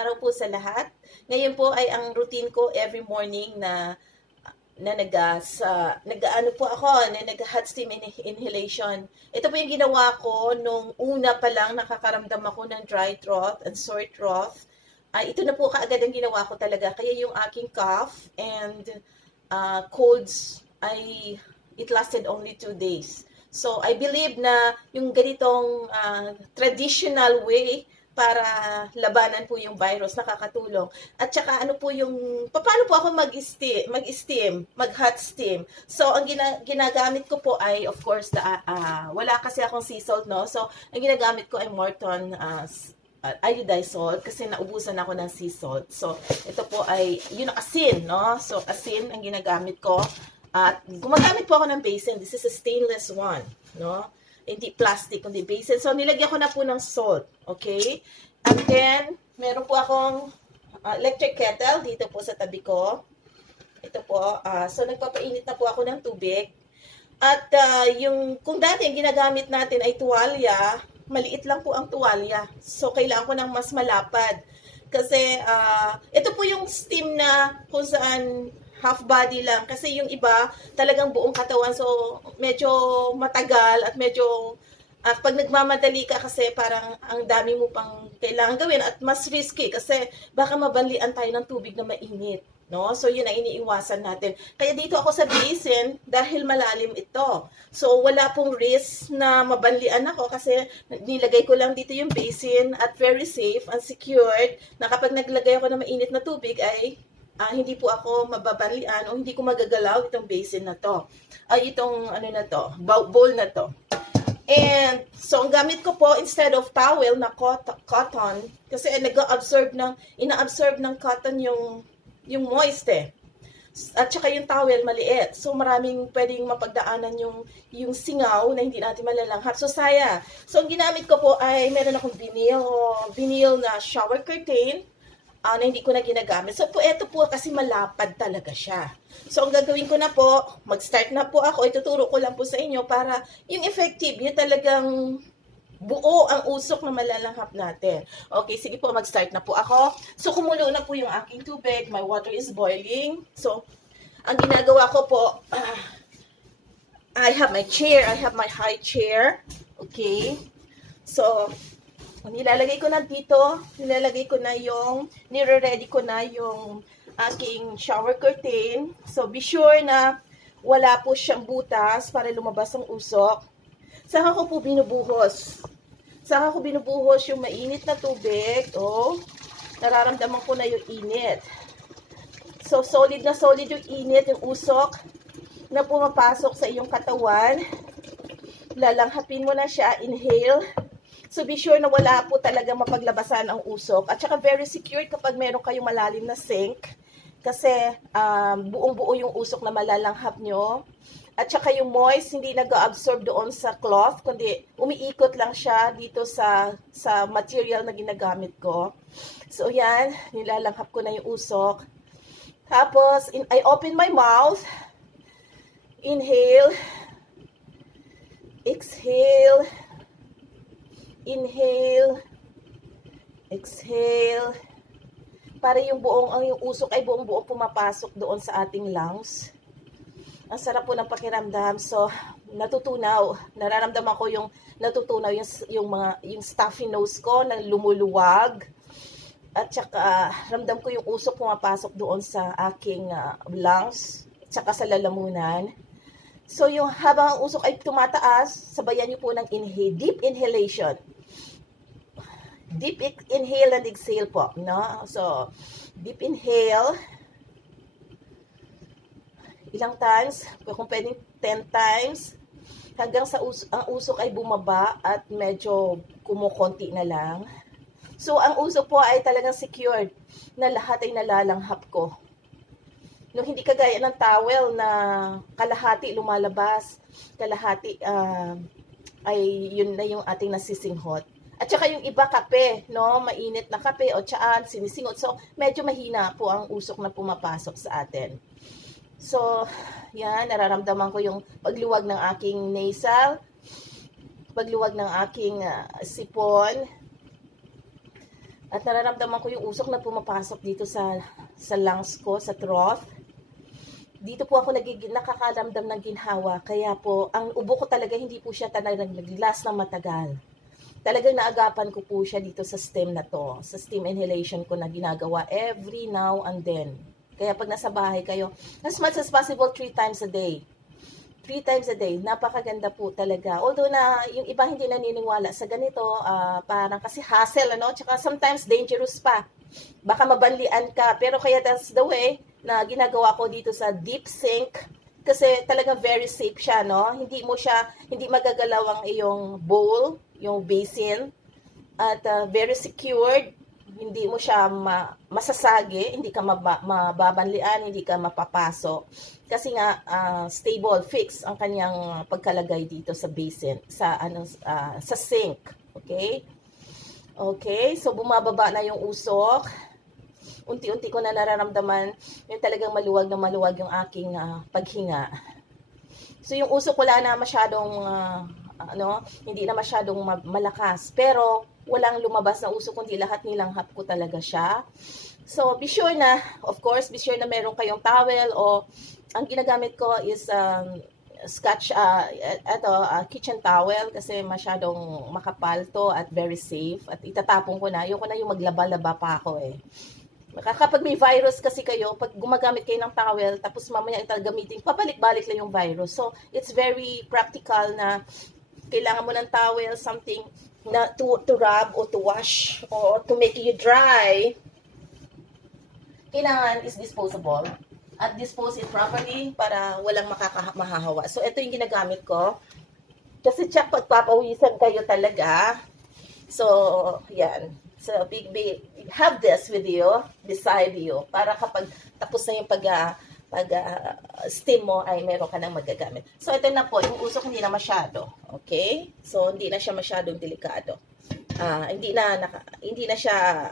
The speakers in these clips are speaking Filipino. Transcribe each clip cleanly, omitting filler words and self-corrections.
araw po sa lahat. Ngayon po ay ang routine ko every morning na nag-ano po ako, na nag-hot steam inhalation. Ito po yung ginawa ko nung una pa lang nakakaramdam ako ng dry throat and sore throat. Ito na po kaagad ang ginawa ko talaga. Kaya yung aking cough and colds ay it lasted only 2 days. So I believe na yung ganitong traditional way para labanan po yung virus, nakakatulong. At saka ano po yung, paano po ako mag-steam, mag-hot steam. So, ang ginagamit ko po ay, of course, wala kasi akong sea salt, no? So, ang ginagamit ko ay Morton iodized salt kasi naubusan ako ng sea salt. So, ito po ay, yun ang asin, no? So, asin ang ginagamit ko. At gumagamit po ako ng basin. This is a stainless one, no? Hindi plastic, kundi basin. So, nilagyan ko na po ng salt. Okay? And then, meron po akong electric kettle dito po sa tabi ko. Ito po. So, nagpapainit na po ako ng tubig. At kung dati ang ginagamit natin ay tuwalya, maliit lang po ang tuwalya. So, kailangan ko ng mas malapad. Kasi, ito po yung steam na kung saan half body lang. Kasi yung iba, talagang buong katawan. So, medyo matagal at medyo, pag nagmamadali ka kasi parang ang dami mo pang kailangan gawin at mas risky kasi baka mabanlian tayo ng tubig na mainit. No? So, yun ang iniiwasan natin. Kaya dito ako sa basin dahil malalim ito. So, wala pong risk na mabanlian ako kasi nilagay ko lang dito yung basin at very safe and secured na kapag naglagay ako ng mainit na tubig ay hindi po ako mababanlian o hindi ko magagalaw itong basin na to. Itong ano na to, bowl na to. And so ang gamit ko po instead of towel na cotton kasi ina-absorb ng cotton yung moist eh. At saka yung towel maliit. So maraming pwedeng mapagdaanan yung singaw na hindi natin malalanghap. So saya. So ang ginamit ko po ay meron akong vinyl na shower curtain na hindi ko na ginagamit. So, ito po kasi malapad talaga siya. So, ang gagawin ko na po, mag-start na po ako, ituturo ko lang po sa inyo para yung effective, yung talagang buo ang usok na malalanghap natin. Okay, sige po, mag-start na po ako. So, kumulo na po yung aking tubig, my water is boiling. So, ang ginagawa ko po, I have my chair, I have my high chair. Okay, so, nilalagay ko na dito, nire-ready ko na yung aking shower curtain. So, be sure na wala po siyang butas para lumabas ang usok. Saka ko po binubuhos. Yung mainit na tubig. Oh, nararamdaman ko na yung init. So, solid na solid yung init, yung usok na pumapasok sa iyong katawan. Lalanghapin mo na siya, inhale. So, be sure na wala po talaga mapaglabasan ang usok. At saka very secure kapag meron kayong malalim na sink. Kasi buong-buo yung usok na malalanghap nyo. At saka yung moist, hindi nag-absorb doon sa cloth, kundi umiikot lang siya dito sa material na ginagamit ko. So, yan. Nilalanghap ko na yung usok. Tapos, I open my mouth. Inhale. Exhale. Inhale, exhale, para yung usok ay buong-buo pumapasok doon sa ating lungs. Ang sarap po ng pakiramdam. So, nararamdaman ko natutunaw yung stuffy nose ko na lumuluwag. At saka, ramdam ko yung usok pumapasok doon sa aking lungs, at saka sa lalamunan. So, habang ang usok ay tumataas, sabayan niyo po ng deep inhalation. Deep inhale and exhale po, no? So, deep inhale. Ilang times? Kung pwedeng 10 times. Hanggang ang usok ay bumaba at medyo kumukonti na lang. So, ang usok po ay talagang secured na lahat ay nalalanghap ko. Nung hindi kagaya ng towel na kalahati lumalabas, kalahati ay yun na yung ating nasisinghot. At saka yung iba kape, no? Mainit na kape o tsaan, sinisingot. So, medyo mahina po ang usok na pumapasok sa atin. So, yan, nararamdaman ko yung pagluwag ng aking nasal, pagluwag ng aking sipon, At nararamdaman ko yung usok na pumapasok dito sa lungs ko, sa throat. Dito po ako nakakaramdam ng ginhawa. Kaya po, ang ubo ko talaga hindi po siya talagang nag-last ng matagal. Talagang naagapan ko po siya dito sa steam na to. Sa steam inhalation ko na ginagawa every now and then. Kaya pag nasa bahay kayo, as much as possible, 3 times a day. 3 times a day. Napakaganda po talaga. Although na yung iba hindi naniniwala sa ganito, parang kasi hassle, ano? Tsaka sometimes dangerous pa. Baka mabanlian ka. Pero kaya that's the way na ginagawa ko dito sa deep sink. Kasi talagang very safe siya, no? Hindi magagalaw ang iyong bowl, yung basin. At very secured. Hindi mo siya masasagi, hindi ka mababanlian, hindi ka mapapaso. Kasi nga stable, fix ang kanyang pagkalagay dito sa basin, sa sink. Okay? Okay, so bumababa na yung usok. Unti-unti ko na nararamdaman yung talagang maluwag na maluwag yung aking paghinga. So yung usok wala na masyadong hindi na masyadong malakas, pero walang lumabas na usok kundi lahat nilanghap ko talaga siya. So be sure na, of course, be sure na meron kayong towel o ang ginagamit ko is kitchen towel kasi masyadong makapal to at very safe at itatapon ko na. Ayoko na yung maglaba-laba pa ako eh. Kapag may virus kasi kayo, pag gumagamit kayo ng towel, tapos mamaya itagamitin, pabalik-balik lang yung virus. So, it's very practical na kailangan mo ng towel, something na to rub or to wash or to make you dry. Kailangan is disposable. At dispose it properly para walang mahahawa. So, ito yung ginagamit ko. Kasi check pagpapawisan kayo talaga. So, yan. So, have this with you, beside you, para kapag tapos na yung steam mo, ay meron ka nang magagamit. So, ito na po, yung usok hindi na masyado. Okay? So, hindi na siya masyadong delikado. Hindi na siya,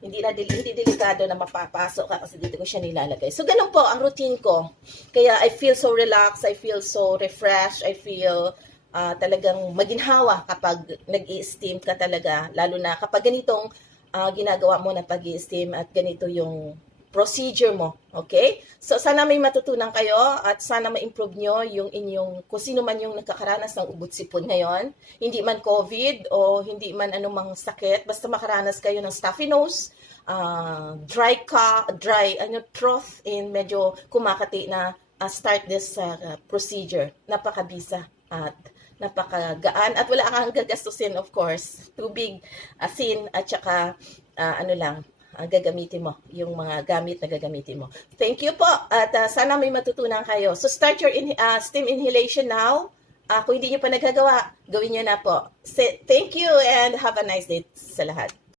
hindi delikado na mapapasok ka kasi dito ko siya nilalagay. So, ganun po ang routine ko. Kaya, I feel so relaxed, I feel so refreshed, I feel talagang maginhawa kapag nag-i-steam ka talaga, lalo na kapag ganitong ginagawa mo na pag-i-steam at ganito yung procedure mo, okay? So, sana may matutunan kayo at sana ma-improve nyo yung inyong, kung sino man yung nagkakaranas ng ubot-sipon ngayon, hindi man COVID o hindi man anumang sakit, basta makaranas kayo ng stuffy nose, throat, and medyo kumakati na start this procedure. Napakabisa at napakagaan at wala kang gagastusin, of course. Tubig, asin at saka gagamitin mo yung mga gamit na gagamitin mo. Thank you po at sana may matutunan kayo. So start your steam inhalation now. Kung hindi nyo pa nagagawa, gawin nyo na po. Thank you and have a nice day sa lahat.